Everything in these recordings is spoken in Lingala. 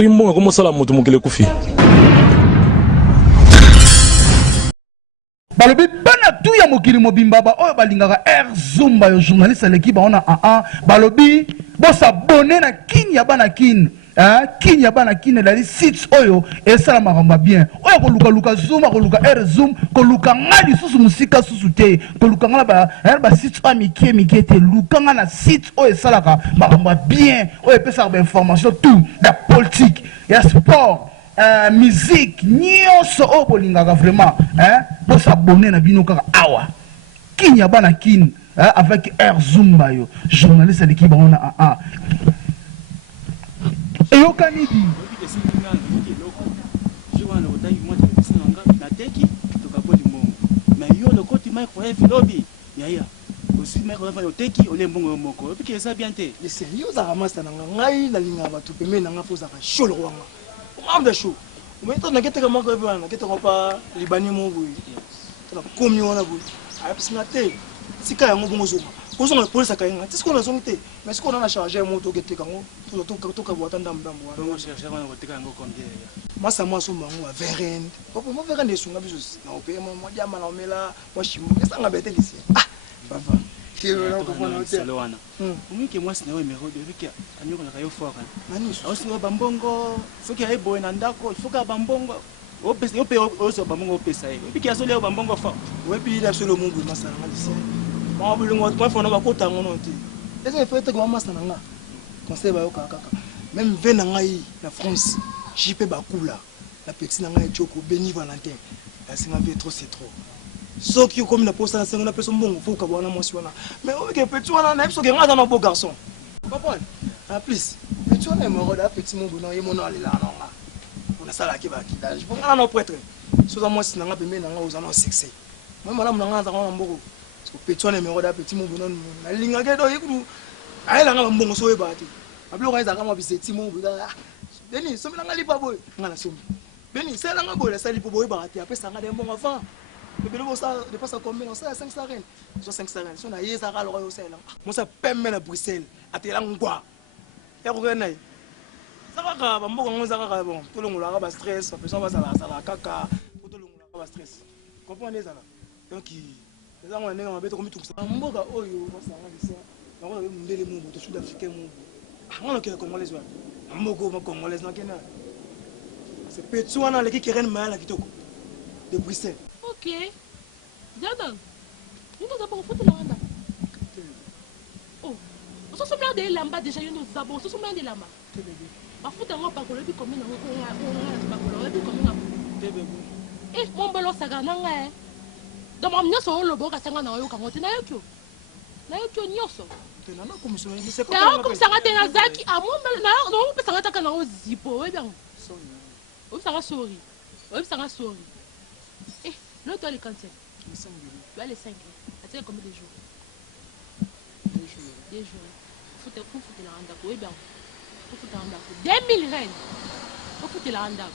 soki mbongo komosala moto mokili ekufi. Balobi bana tout ya mokili mobimba ba oyo balingaka Zumba yo journaliste l'équipe on a balobi bosa bonne na kin ya bana kin kin ya bana kin dali site oyo esala makamba bien oyo ko luka Zumba ko luka Zoom ko luka ngadi susu musika susu te ko luka ngala ba site amike te luka ngana site oyo esala makamba bien oyo pesa ba information tout la politique ya sport musique nyonso o bolingaka vraiment pour s'abonner na bino kaka awa kinya bana kin avec Zumba yo journaliste l'équipe on a eyokani di aussi mais on va au teki au lembongo moko et puis ça bien té les sérieux ça ramasse na ngai la linga ba tu peme na nga poza ka sholo wanga on de show mais to na kete ka moko ba na kete ko pa libani mo boy to komi wana boy ay pisina té sika yango bongo zoma pozo na police ka nga tisiko na zongi té mais siko na charger moto kete ka ngo to ka boata ndambo wana on chercher wana ko teka ngo combien masa maso mango wa veren popo mo veren esunga biso na ope mo diama na omela mo shimo esanga bete disi papa Saloana. Que moi c'est mais depuis que nous avons fort. Aussi bambongo, faut qu'il y ait boy nandako, faut que bambongo au pèse au pays au bambongo au pèse. Et puis qu'il y a solo bambongo fort. Ouais puis il a solo mon goût masala ngalisi. Moi bulungo moi faut na bakota ngono nti. Est-ce que faut être comme masala nga. Conseil ba yo kaka. Même vena ngai na France, JP bakula. La petite nanga Choko Béni Valentin. La singa trop c'est trop. So qui comme na poste na sengo na personne bon faut kabona mosiona mais o ke petit wana na biso ke ngata na beau garçon papa ah please petit wana mo roda petit mo bono ye mono alela na nga on sala ki ba kidage bon ngana no prêtre so za mo sinanga pembe na nga ozana o succès moi malamu na nga za na mboko so petit wana mo roda petit mo bono na linga ke do yiku ayela nga mbongo so e bati ablo ka izaka mo biseti mo boda Beni so mina nga lipa boy ngana so Beni sela nga boy la sali po boy bati après ça nga de mbongo avant. Mais le boss dépasse combien? On sait 500 reines. Sur 500 reines. Si on a eu ça, alors on sait là. Moi ça permet à Bruxelles. À Telangwa. Et vous regardez. Ça va quand on ça va bon. Tout le monde a pas stress. Personne va ça la caca. Tout le monde a pas stress. Comprenez ça là. Donc les gens on est en bête comme tout ça. Mboga oyo ça va ici. On va ndele mu to sud-africain mu. On a que congolais là. Mbogo congolais na kena. C'est petit wana le qui renne mal à kitoko. De Bruxelles. Ok. Jordan, nous avons fait la randa. Oh, on se souvient de l'amba déjà, nous avons se souvient de l'amba. Ma faute en pas coller comme une eh, mon ballon sagana. Dans mon nyoso, le boga sangana au kangote na yokyo. Na yokyo nyoso. Comme ça, Zaki, à mon bel na, non, on peut s'arrêter dans un zipo, eh bien. On s'arrête sorry. On s'arrête sorry. Eh, l'autre, toi, les quantième. Tu as les 5. Attends, combien de jours? 2 jours. Faut te foutre la randa. Oui, bien. Faut foutre la randa. 2000 reines. Faut foutre la randa.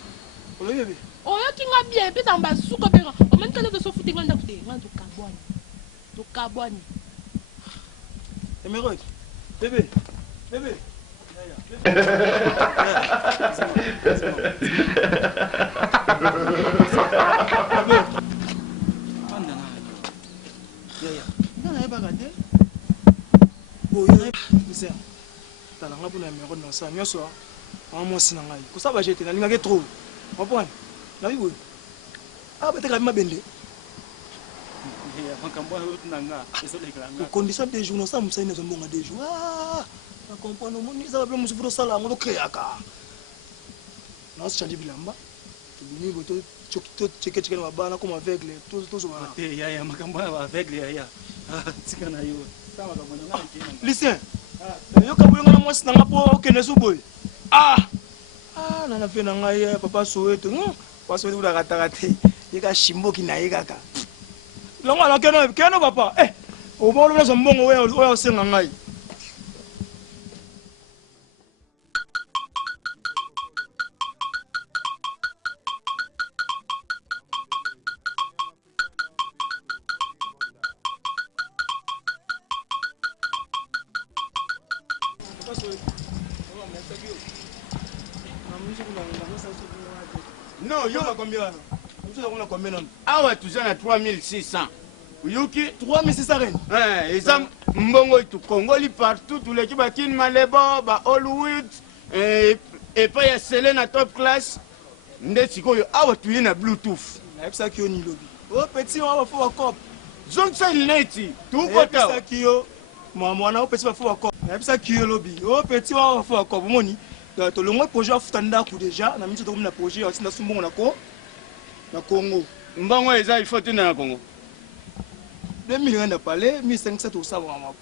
Oh, bébé. Oh, qui m'a bien. Puis, en bas, sous comme ça. On m'a dit que se foutre la randa. Tu cabouane. Tu cabouane. Émeraude. Bébé. Bébé. Talanga pour la numéro dans ça nyoso moi sina ngai ko saba jete na linga ke trop comprendre na oui ah peut être ma bende condition des jours ça musa ina zombonga des jours ah na comprendre mon ni ça ba musu furo sala ngo créa ka na se changer bilamba tubuni boto chokito cheke cheke na bana comme aveugle tout so ba te ya makambo aveugle ya tika na yo ça va comme na lycée yo kabulanga na mwasi nanga po kene suboy ah na fe na ngai papa Soweto papa Soweto la katakate yeka shimboki na yeka longa na keno papa o mo lo so mbongo oyo senga ngai Non, yo a combien? On a combien? Awa tu as 3600. Yuki 3600 ren. Ils ont mbongo tu Congoli partout tous les qui kin malebo ba Hollywood et pas ya Selena top class. Ndesiko yo awa tu na Bluetooth. Na epsa ki yo ni lobby. Oh petit on va faire cop. Zone ça neti tout côté. Epsa ki yo mwana o petit va faire cop. Na epsa ki yo lobby. Oh petit on va faire cop moni. To le moins projet futanda ku déjà na miti to na projet ya tinda sumbongo na Congo. Mbongo eza il faut tenir na Congo. 2 millions de palais, 1500 tout ça vraiment.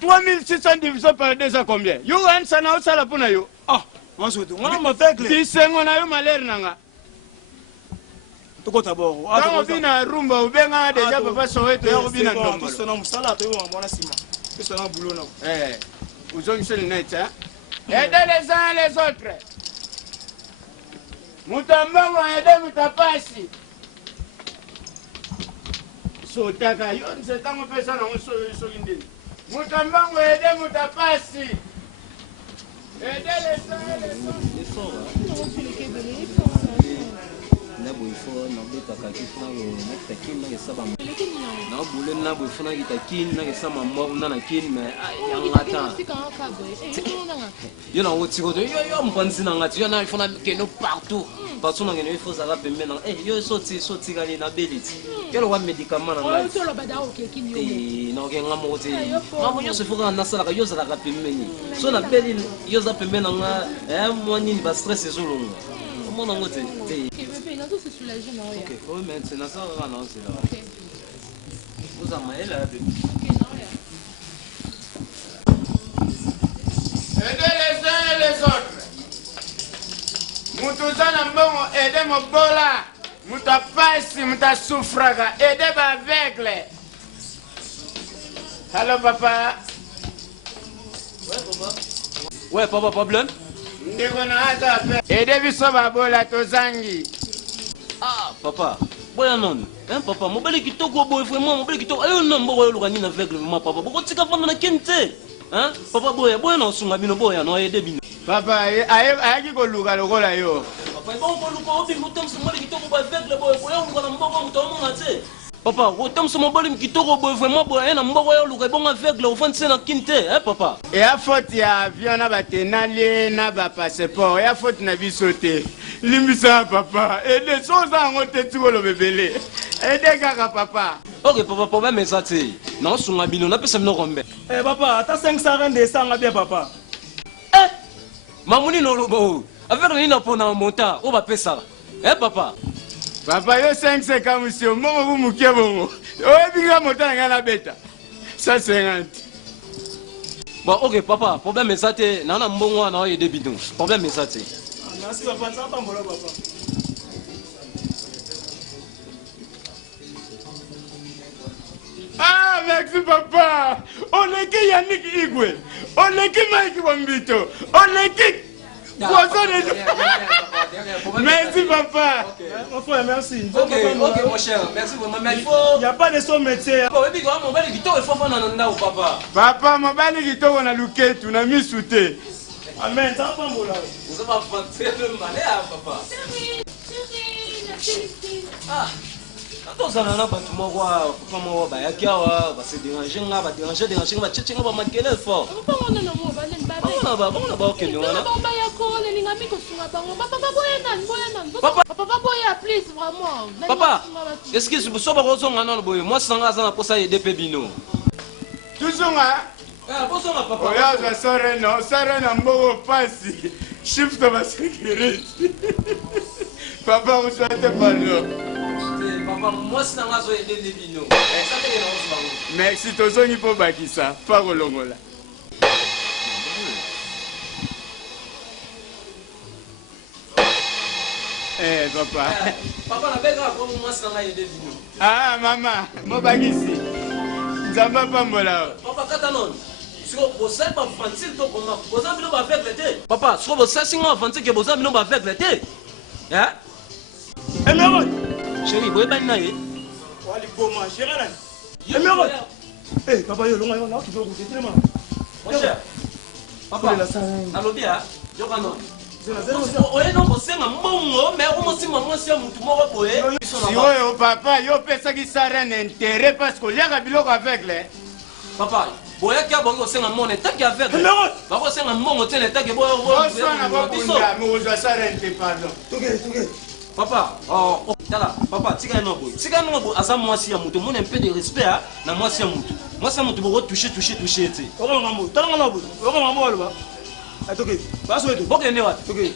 3600 divisé par 2 c'est combien? Yo ça na ça la pona yo. Ah, moi je dois. On m'a fait que. Disengo na yo malere nanga. Toko taboro. Ah, on bina rumba ubenga déjà papa Soweto yo bina ndombo. Tout ça na musala to yo mwana sima. Tout ça na boulot na. Vous ont fait le net hein. Aidez les uns les autres. Mutambango aidez mutapasi. Sotaka yo nsetango pesa na so indeni. Mutambango aidez mutapasi. Aidez les uns les autres. na bule na bo funa kita kin na ke sama mo na na kin me yang ngata yo na woti ko yo mpanzi na ngati yo na funa ke no partout na ke no faut ça va pembe na yo soti gani na beliti yo lo wa médicament na ngati to lo bada o ke kin yo na ke ngamo te ngamo yo se fuka na sala ka yo za ka pembe ni so na beli yo za pembe na nga mo ni ba stress ezolunga mo na ngote te tout se soulager non ya. OK, oh maintenant ça va non c'est là. OK. Vous en avez là. OK, non ya. Aidez les uns et les autres. Mutuzana mbongo aidez mobola. Mutapasi mutasufraga aidez ba aveugle. Allô papa. Ouais papa problème. Ndiko na hata aidez biso babola tozangi. Ah, papa, boya non. Hein, papa, mon bel kitoko boy vraiment, mon bel kitoko. Ayo non, boya lo gani na aveugle ma papa. Boko tika fama na kente. Hein? Papa boya na sunga bino boya no aide bino. Papa, ayaki ko luka lokola yo. Papa, bon ko luka obi mutam so mali kitoko boy aveugle boya lo na mboko mutamo na te. Papa, wotam so mobali kitoko boy vraiment boya na mboko yo luka bon aveugle ofantse na kente, hein papa. Et a faute ya avion na batenali na ba passeport, ya faute na bisote. Limbisa papa, aidez sans ngote tikolo bebele. Aidez kaka papa. OK papa, problème ça te. Na sunga bino na pesa bino kombe. Papa, ata 500 rand de sanga bien papa. Mamuni no lobo. Avec le nina pona monta, o ba pesa. Papa. Papa yo 550 monsieur, mongo bu mukie bongo. O binga monta ngana beta. 150. Bon OK papa, problème ça te. Na na mbongo na o yede bidon. Problème ça te. Merci papa, ça pas mbolo papa. Ah, merci papa. On est qui Yannick Igwe. On est qui Mike Wambito. On est qui Merci papa. Mon frère, merci. OK mon cher, merci vraiment. Mais il n'y a pas de son métier. Papa, oui, mon bel kitoko faut faire na ndao papa. Papa, mon bali kitoko na luketu na misute. Amen, ça pas mbolo. Vous avez inventé le malheur papa. Chérie, la Célestine. Ah. Tozana na bato moko papa moko bayaki awa base déranger nga badéranger nga bacece nga bamakele fort Papa ngona na mo balen baba. bangona bakende wana Baba ya kole lingami ko sunga bango. Papa boya nan. Papa boya please vraiment. Papa, est-ce que so bakozonga nano boye moi sanga aza na posa yede pe bino. Tuzonga. Bozonga papa. Oya sore na mboko pasi. Shift ba security. Papa vous souhaitez pardon. Papa, moi c'est un gazo et des bino. Merci, tozongi po bakisa, pa kolongola. Papa. Papa na bega ko moi c'est un et des bino. Ah maman, mo bakisi. Nzamba pambola. Papa kata non. Siko bosal ba fantil to koma. Bosal bino ba avec l'été. Papa, siko bosal singa fantil ke bosal bino ba avec l'été. Hein? Chérie, boye bani na ye. Wali boma, chérie là. Papa yo longa yo na tu veux goûter tellement. Mon cher. Papa, alobi a, yo kana. oye non kosenga mbongo mais omosimba mwasi ya mutu moko boye si oyo papa yo opesaki sara un intérêt parce koliaka biloko aveugle papa boyaki abongi kosenga mbongo etaki aveugle bakosenga mbongo te na etaki oswana bobunda mokozwa sara inte pardon papa tala papa tika no boy aza mwasi ya mutu mona un peu de respect na mwasi ya mutu boko toucher te okongambo talanga na boy okongambo waloba atoke baso eto bokende wati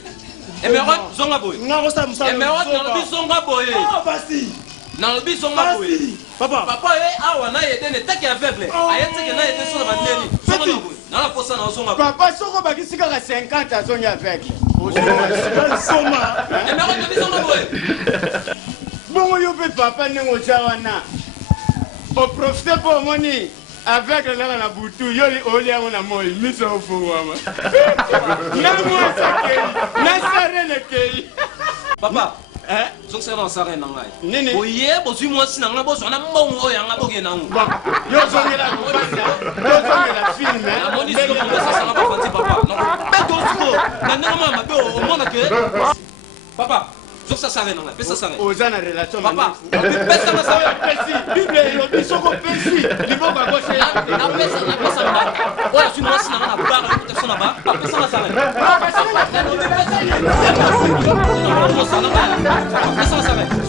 emerot zonga boy ngako sa musala emerot nalobi zonga boye basi nalobi zonga boye papa ye awa na yede ne taki aveugle ayeteke na yede sona bandeni zonga na boy nala posa na zonga boy papa soko bakisi kaka 50 azongi aveugle soma emerot nalobi zonga boye bongo yo mpe papa ndenge oza wana oprofite mpo omoni aveugle nanga na butu yo oliango na moi miso ofungwama na mwasi akei na sarene ekei papa zokisaka na basare na ngai nini boye bozwi mwasi na ngai bozwa na mbongo oyo yanga bokende nango yozongela tozongela filme namoni siko konversasanga bafandi papa beto siko na ndenge moya mabe omonake papa zokisa sare na ngai pesa sare oza na relation papa pesanga sare pesi bible elobi soko pesi liboko agoshe napesa ngai oyo azwi mwasi na ngai na bara yokuta so na ba apesanga sare pesanga sare